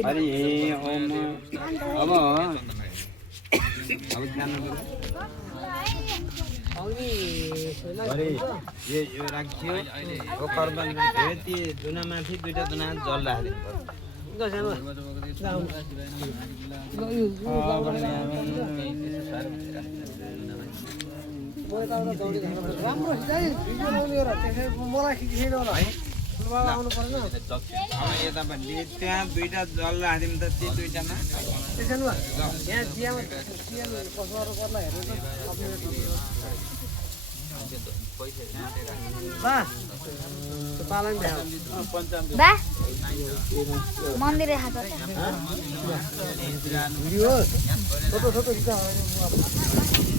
अरे अब अरे यो राख्यो ओकर बन ती दुना माथि दुईटा दुना जल राख्दिनु यता भन्ने त्यहाँ दुईटा जल राखिदिउँ त ती दुईटामा मन्दिर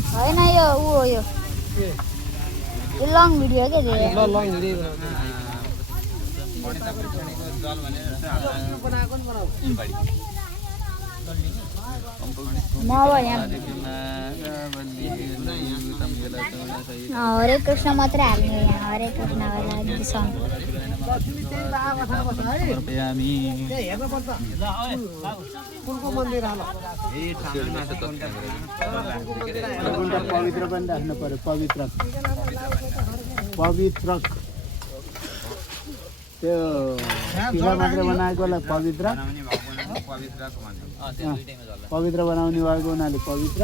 होइन यो ऊ हो यो लङ भिडियो के हरे कृष्ण मात्रै हाल्ने यहाँ हरे कृष्ण पवित्र पनि राख्नु पर्यो पवित्र पवित्र त्यो टिका मात्रै बनाएकोलाई पवित्र पवित्र बनाउने भएको हुनाले पवित्र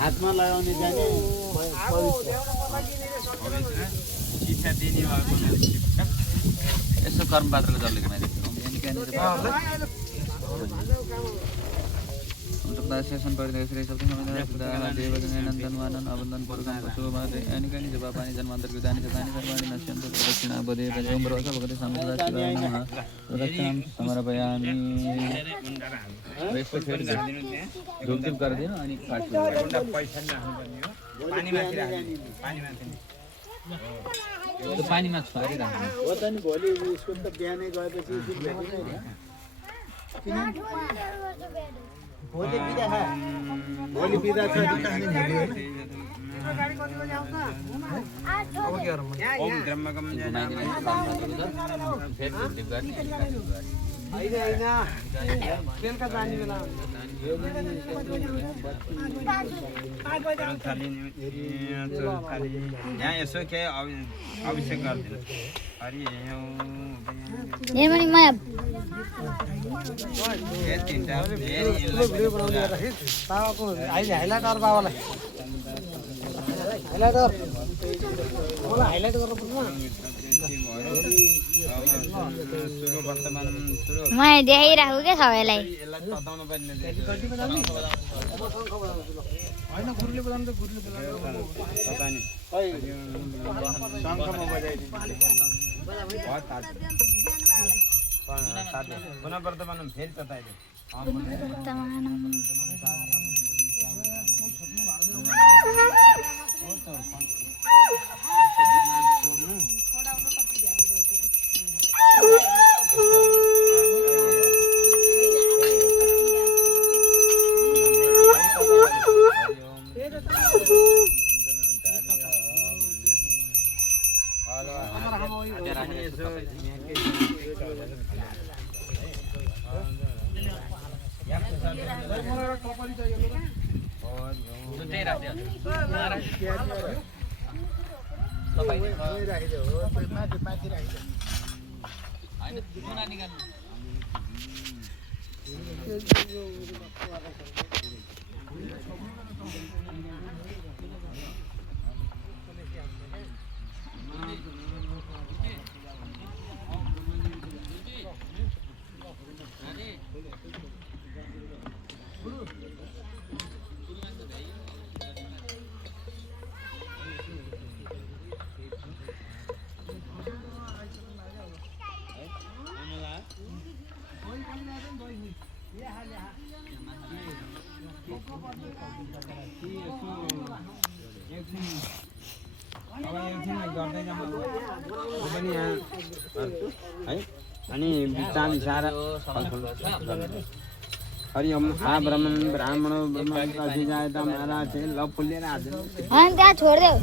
हातमा लगाउने जाने यसो कर्मपात्रको जसले शासन परिदय श्री सप्तम देवनन्दन वानन अवन्दन पुरुषम शुभमाते अनिकानि जपापानि जन्मान्तर्गत दानि जतानि सर्वाणि नश्यन्ते दक्षिणा पदे ओम भरोसा भगवते सदा शिवाय नमः दक्षिणां समर्पयामि वैष्णव फेरि धूपदीप गरिदिनु अनि पानी माथि राख्नु त्यो पानीमा छरिराख्नु हो त नि भोलि स्कुल त बिहानै गएपछि भोलि बिदा छ ओम ब्रह्मकम बेलुका जाने बेला यहाँ यसो के अभिषेक गरिदिनु हाइलाइटर बाबालाई हाइलाइट मैं देखाइराखु के सबैलाई है अनि बिचान सारा हरिओम आ ब्राह्मण ब्राह्मण ब्रह्मकासी जाए त महाराज थे ल फुलेर हात अनि त्यहाँ छोड्देऊ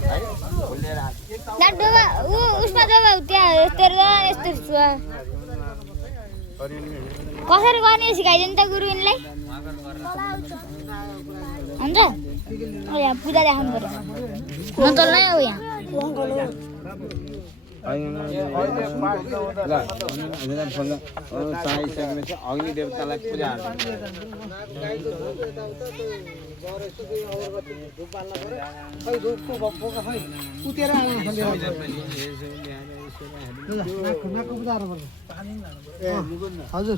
फुलेर हात त्यहाँ डोबा उसमा डोबा त्यहाँ यस्तो कसरी गर्ने सिकाइदिनु त गुरु यिनलाई हुन्छ यहाँ पूजा देखाउनु पर्यो नचल्नै हो यहाँ चाहिसकेपछि अग्नि देवतालाई पूजा हजुर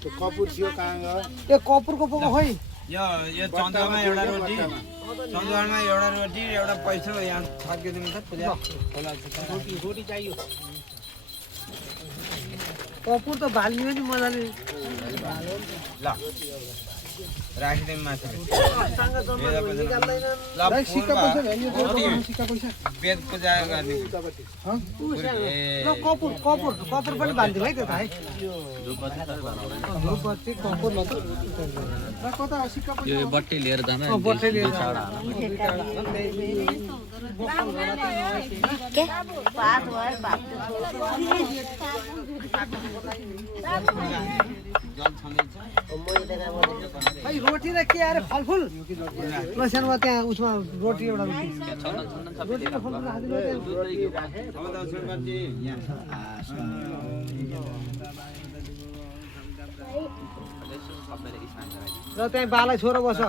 त्यो कपुर थियो कहाँ गयो ए कपुरको पोको खोइ यो चन्द्रमा एउटा रोटी चन्द्रमा एउटा रोटी एउटा पैसा यहाँ थर्किदिनु त पूजा रोटी चाहियो कपुर त भाल्ने नि मजाले ल राखिदिउँ माथि वेद पूजा गर्ने कपुर कपुर कपुर पनि भाल्थ्यो है त्यो भाइ कता सिक्का यो बट्टी लिएर जाँदा बट्टी लिएर रोटी र के अरे फलफुल ल सानोमा त्यहाँ उसमा रोटी एउटा र त्यहाँ बालाई छोरो बस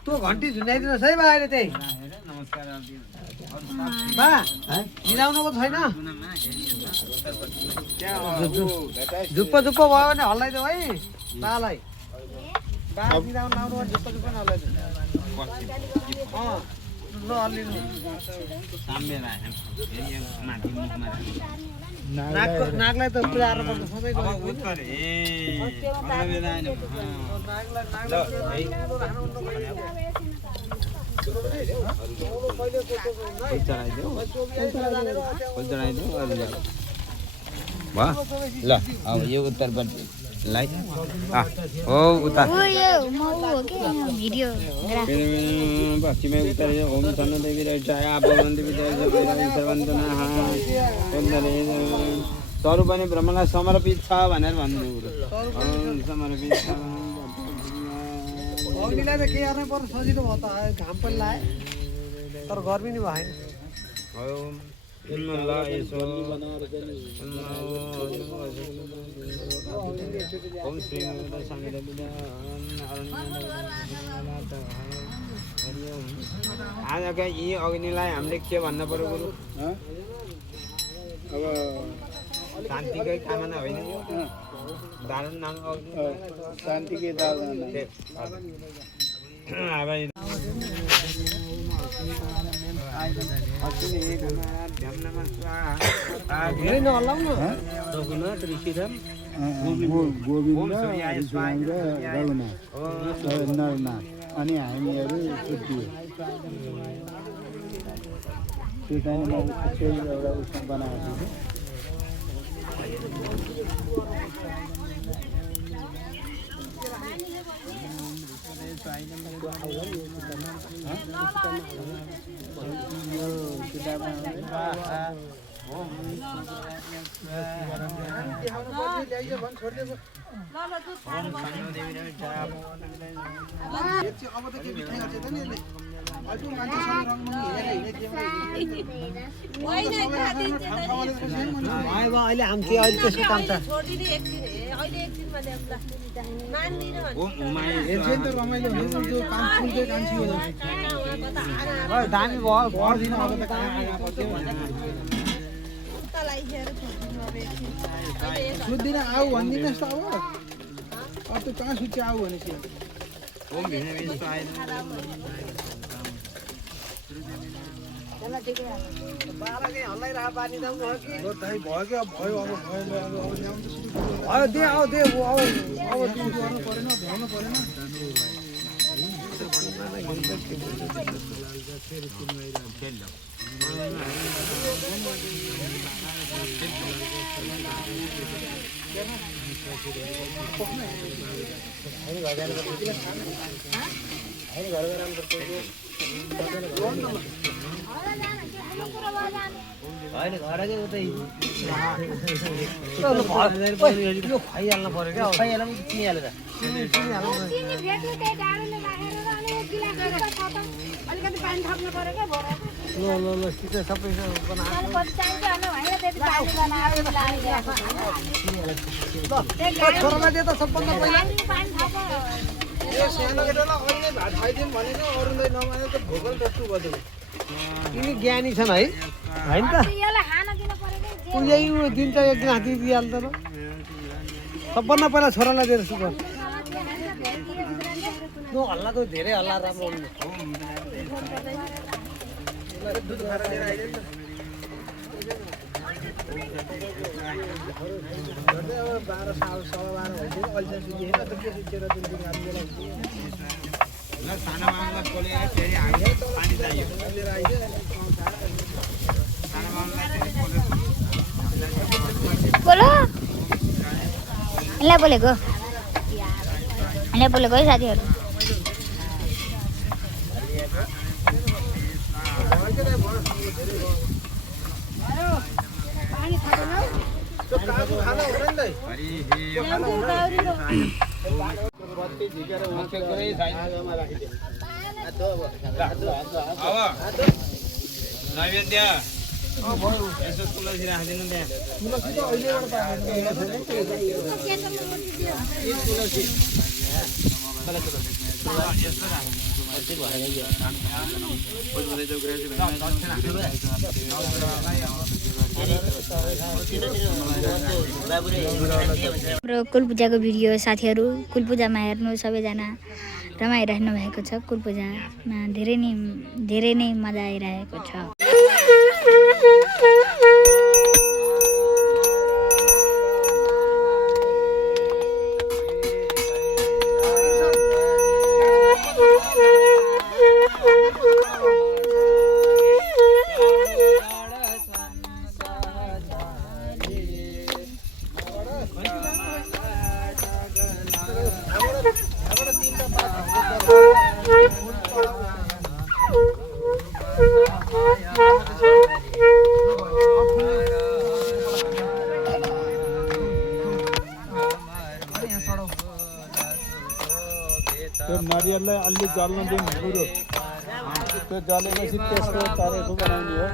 तँ घन्टी झुन्डाइदिनुहोस् है बा अहिले त्यही बा मिलाउनुको छैन झुप्पो झुप्पो भयो भने हल्लाइदेऊ है बालाई बा मिलाउनु लाउनु भने झुप्पो झुप्पो नहल्लाइदेऊ नहल्लिनु नागलाई त पुरा सधैँ ल अब यो उत्तरपट्टि लाइट हो उता पश्चिमे उत्तरे ओम सन देवी रक्षाया भगवान देवी तरु पनि ब्रह्मलाई समर्पित छ भनेर भन्नु समर्पित छ अग्निलाई त के गर्नै पर्छ सजिलो भयो त घाम पनि लायो तर गर्मी नि भएन आजका यी अग्निलाई हामीले के भन्नु पर्यो गुरु अब शान्तिकै कामना होइन दारुण नाम शान्तिकै दारुण धेरै नहल्लाउन रघुनाथ ऋषिराम गोविन्द नरनाथ अनि हामीहरू छुट्टी त्यो चाहिँ एउटा उसमा बनाएको थियो अहिले हामी अहिले त्यसको काम छ दामी भयो घर दिनु अब त सुत्दिन आऊ भनिदिनुहोस् त अब त कहाँ सुत्छ आऊ भनेपछि भयो दे आऊ दे अब गर्नु परेन भ्याउनु परेन यो खाइहाल्नु पर्यो क्या खाइहाल्नु पनि किनिहालेर चिनी भेट्नु त्यही डाँडोले राखेर र अनि एक गिलास जस्तो छ त अलिकति पानी थप्नु पर्यो क्या भरे ल सिधै सबै बनाएर पछि चाहिन्छ होइन होइन त्यति पानी बनाएर छोरालाई दिए त सबभन्दा पहिला पानी थप यो सानो केटालाई अहिले भात खाइदिउँ भनेको अरूलाई नमाने त भोकल टट्टु बदल यिनी ज्ञानी छन् है होइन त यसलाई खान दिन पर्यो कि पूजा दिन्छ एक दिन हाती दिइहाल्छ र सबभन्दा पहिला छोरालाई दिएर सुगर हल्ला त धेरै हल्ला राम्रो हुने दुध खाएर लिएर आइदियो नि त अब 12 साल 12.5 भइसक्यो अहिले सुकेन त के सुकेर जुन दिन काम गर्न ल सानो मामला खोलेर फेरि हामी पानी चाहियो लिएर आइदियो सानो मामला फेरि बोलो यसलाई बोलेको है साथीहरू नैवेद्य यसो तुलसी राखिदिनु हाम्रो कुल पूजाको भिडियो साथीहरू कुल पूजामा हेर्नु सबैजना रमाइरहनु भएको छ कुल पूजामा धेरै नै मजा आइरहेको छ नारियललाई अलि जल्न दिउँ कुरो त्यो जलेपछि त्यसको तरेको बनाउने हो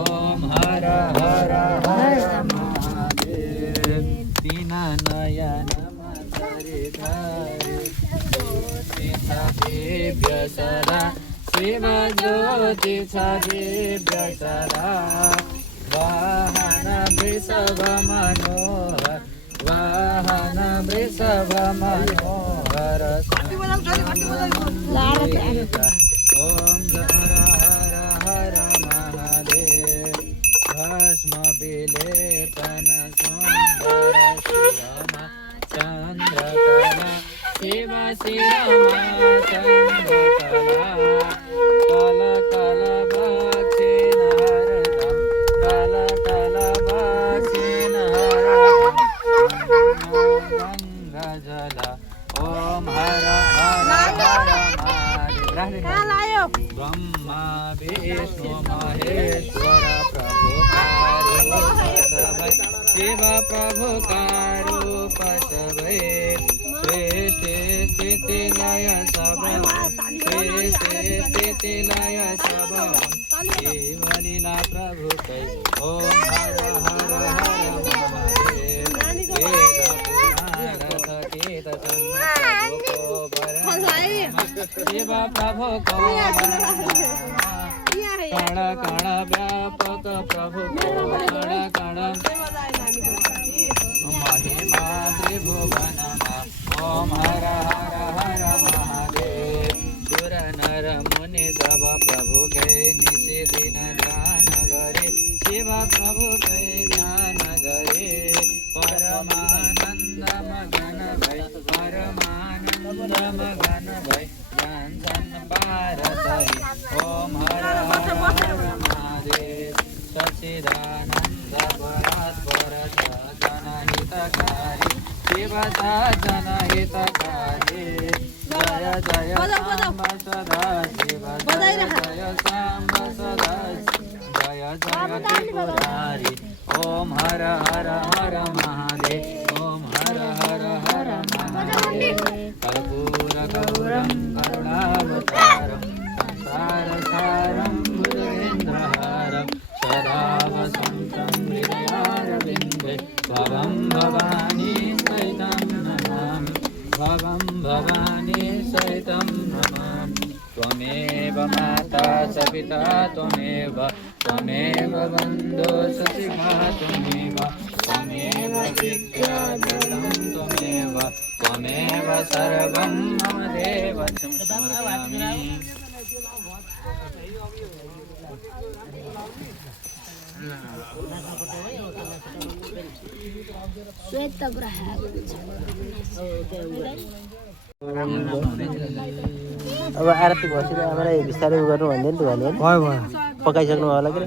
ओम हर हर हर महादेव तीन नयन दिव्य सरा शिव ज्योति छ दिव्य सरा वाहन वृषभ मनोहर ओम हर हर हर महादेव भस्म विलेपन सुंदर शिवमा चंद्रकला शिव शिरमा चंद्रकला कल कल बक्षिण हरदम कल कल बक्षिण हरदम गंगा जल ओम हर हर हर महादेव ब्रह्मा विष्णु महेश्वर प्रभु शिव प्रभु कारूप सबै श्रेष्ठ स्थिति लय सब श्रेष्ठ स्थिति लय सब शिव लीला प्रभु कै ओम हर हर हर महादेव वेद पुराण सकेत शिव प्रभु को कण कण व्यापक प्रभु को कण कण महिमा त्रिभुवनमा ओम हर हर हर महादेव सुर नर मुनि सब प्रभुकै निषेधिन ध्यान गरे शिव प्रभुकै ध्यान गरे परमानन्द मगन भई जान्छन् पारतरी ओम हर हर महादेव सच्चिदानन्द परात्पर जनहितकारी शिव जनहितकारी जय जय साम्ब सदा शिव जय जय साम्ब सदा जय जय त्रिपुरारी ओम हर हर हर महादेव ओम हर हर हर महादेव कर्पूर गौरं करुणावतारं संसारसारं भुजगेन्द्रहारं सदा वसन्तं हृदयारविन्दे भवं भवानी सहितं नमामि भवं भवानी सहितं नमामि त्वमेव माता च पिता त्वमेव बन्धो सखा त्वमेव विद्याधरं त्वमेव सर्वं मम देव समर्पयामि अब आरती भएपछि हामीलाई बिस्तारै गर्नु भन्दै नि त भने भयो भयो पकाइसक्नु होला के